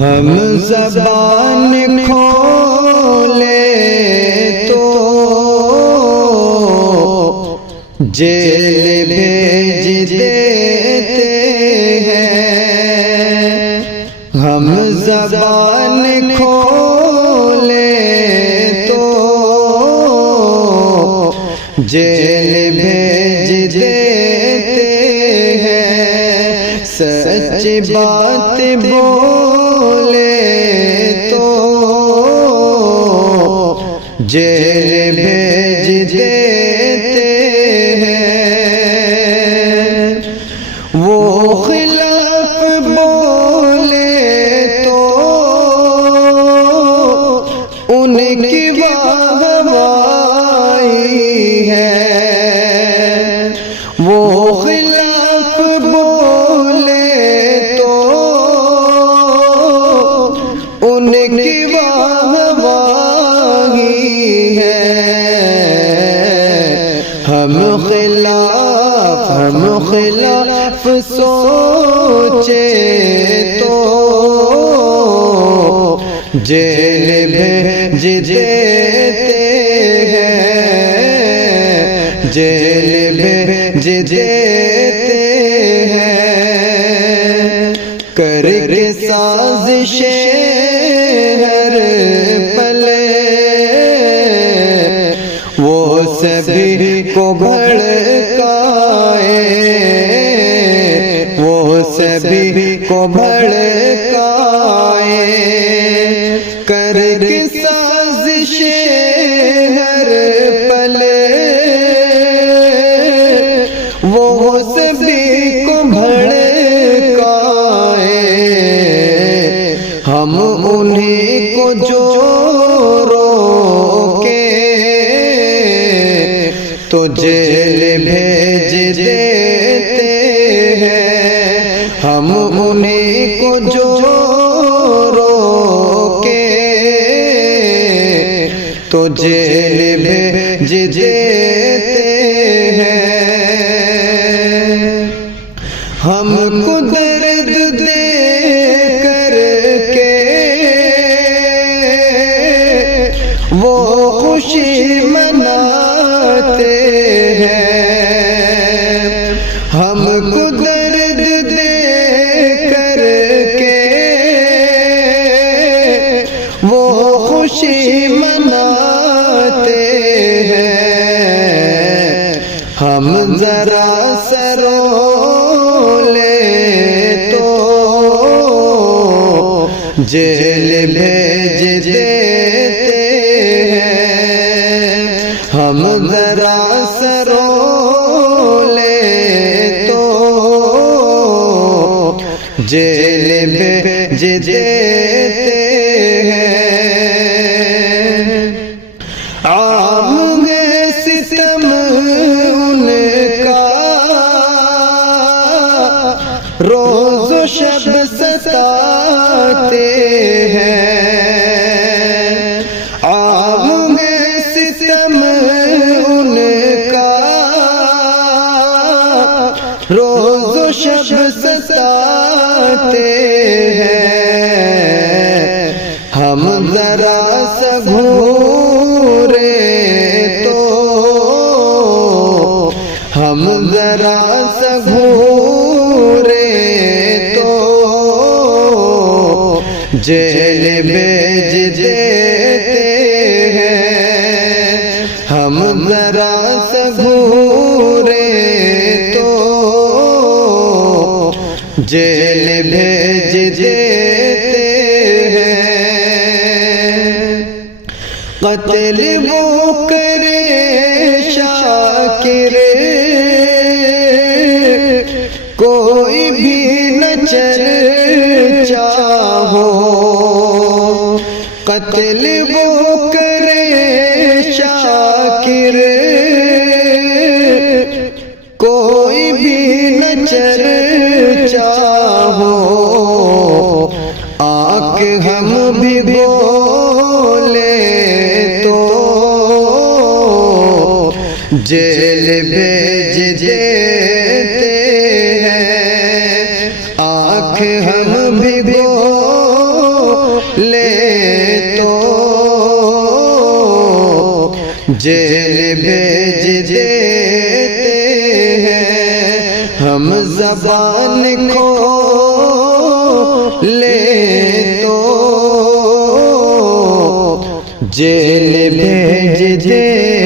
हम ज़बान खोले तो जेल भेज देते हैं। हम ज़बान खोले तो जेल भेज देते हैं। सच बात बोले तो जेल भेज देते हैं। वो खिलाफ बोले तो उनकी वाहवाही है। वो खिलाफ बोले तो उनकी वाहवाही है। हम खिलाफ सोचे तो जेल भेज देते हैं। जेल भेज देते हैं। करके साजिशें हर पले वो सभी को भड़काए। वो सभी को भड़काए। करके साजिशें हर पले वो सभी को भड़काए। हम उन्हीं को जो रोके तो जेल भेज देते हैं। हम उन्हीं को जो रोके तो जेल भेज देते हैं। हमको दर्द दे करके वो खुशी मनाते हैं। हमको दर्द दे करके वो खुशी मनाते हैं। हम जरा सरो ले तो जेल भेज देते हैं। हम जरा सरो ले तो जेल भेज देते हैं। आम है सितम उनका रोज़ शब सताते हैं। आम है सितम उनका रोज़ शब सताते हैं। हम जरा सा घूरे तो हम जरा सा घूरे तो जेल भेज देते हैं। हम जरा सा घूरे तो जेल भेज देते हैं। कत्ल वो करे शाकिर कोई भी न चर्चा हो। कत्ल वो करे शाकिर कोई भी न चर्चा हो। आँख हम भिगोले तो जेल भेज देते हैं। आँख हम भिगोले ले तो जेल भेज देते हैं, हम ज़बान खो ले तो जेल भेज देते